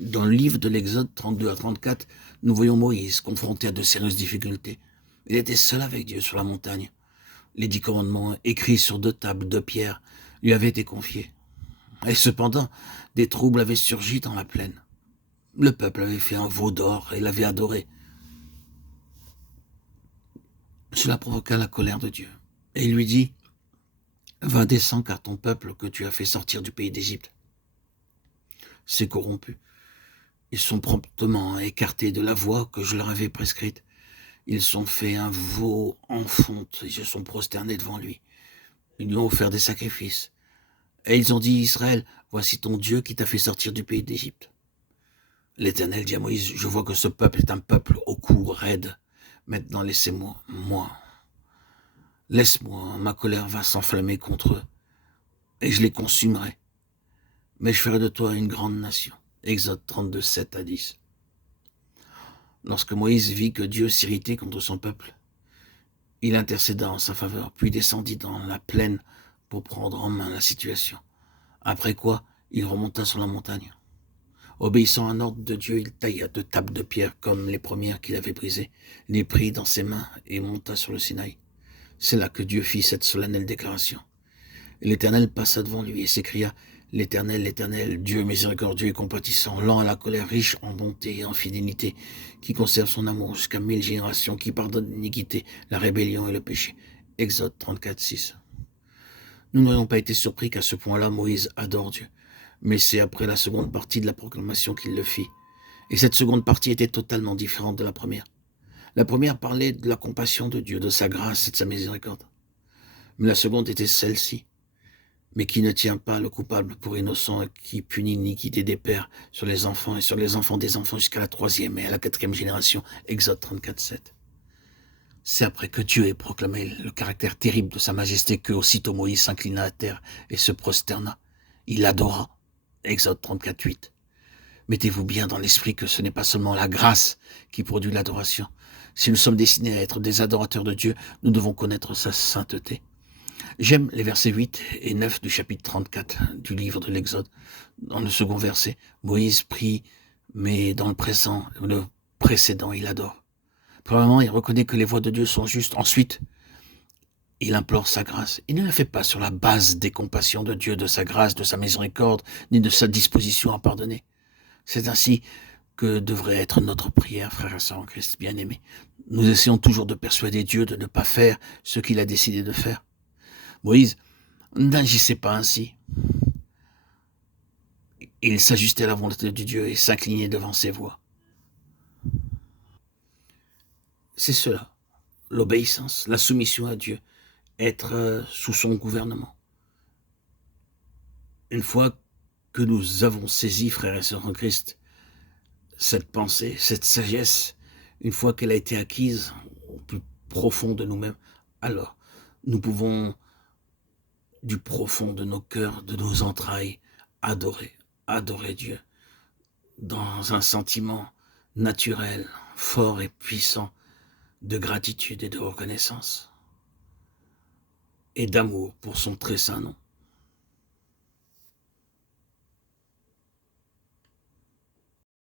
Dans le livre de l'Exode 32 à 34, nous voyons Moïse confronté à de sérieuses difficultés. Il était seul avec Dieu sur la montagne. Les 10 commandements, écrits sur 2 tables de pierre, lui avaient été confiés. Et cependant, des troubles avaient surgi dans la plaine. Le peuple avait fait un veau d'or et l'avait adoré. Cela provoqua la colère de Dieu. Et il lui dit, « Va, descends, car ton peuple que tu as fait sortir du pays d'Égypte s'est corrompu. Ils sont promptement écartés de la voie que je leur avais prescrite. Ils ont fait un veau en fonte et se sont prosternés devant lui. Ils lui ont offert des sacrifices. Et ils ont dit, Israël, voici ton Dieu qui t'a fait sortir du pays d'Égypte. » L'Éternel dit à Moïse, « Je vois que ce peuple est un peuple au cou raide. Maintenant, laissez-moi, laisse-moi, ma colère va s'enflammer contre eux, et je les consumerai. Mais je ferai de toi une grande nation. » Exode 32, 7 à 10. Lorsque Moïse vit que Dieu s'irritait contre son peuple, il intercéda en sa faveur, puis descendit dans la plaine pour prendre en main la situation. Après quoi, il remonta sur la montagne. Obéissant à un ordre de Dieu, il tailla 2 tables de pierre comme les premières qu'il avait brisées, les prit dans ses mains et monta sur le Sinaï. C'est là que Dieu fit cette solennelle déclaration. Et l'Éternel passa devant lui et s'écria, « L'Éternel, l'Éternel, Dieu miséricordieux et compatissant, lent à la colère, riche en bonté et en fidélité, qui conserve son amour jusqu'à 1000 générations, qui pardonne l'iniquité, la rébellion et le péché. » Exode 34, 6. Nous n'aurions pas été surpris qu'à ce point-là, Moïse adore Dieu. Mais c'est après la seconde partie de la proclamation qu'il le fit. Et cette seconde partie était totalement différente de la première. La première parlait de la compassion de Dieu, de sa grâce et de sa miséricorde. Mais la seconde était celle-ci. Mais qui ne tient pas le coupable pour innocent et qui punit l'iniquité des pères sur les enfants et sur les enfants des enfants jusqu'à la 3e et à la 4e génération. Exode 34, 7. C'est après que Dieu ait proclamé le caractère terrible de sa majesté que aussitôt Moïse s'inclina à terre et se prosterna. Il adora. Exode 34, 8. Mettez-vous bien dans l'esprit que ce n'est pas seulement la grâce qui produit l'adoration. Si nous sommes destinés à être des adorateurs de Dieu, nous devons connaître sa sainteté. J'aime les versets 8 et 9 du chapitre 34 du livre de l'Exode. Dans le second verset, Moïse prie, mais dans le précédent, il adore. Premièrement, il reconnaît que les voies de Dieu sont justes. Ensuite, il implore sa grâce. Il ne le fait pas sur la base des compassions de Dieu, de sa grâce, de sa miséricorde, ni de sa disposition à pardonner. C'est ainsi que devrait être notre prière, frères et sœurs en Christ bien-aimés. Nous essayons toujours de persuader Dieu de ne pas faire ce qu'il a décidé de faire. Moïse n'agissait pas ainsi. Il s'ajustait à la volonté de Dieu et s'inclinait devant ses voies. C'est cela, l'obéissance, la soumission à Dieu, être sous son gouvernement. Une fois que nous avons saisi, frères et sœurs en Christ, cette pensée, cette sagesse, une fois qu'elle a été acquise au plus profond de nous-mêmes, alors nous pouvons, du profond de nos cœurs, de nos entrailles, adorer Dieu, dans un sentiment naturel, fort et puissant, de gratitude et de reconnaissance, et d'amour pour son très saint nom.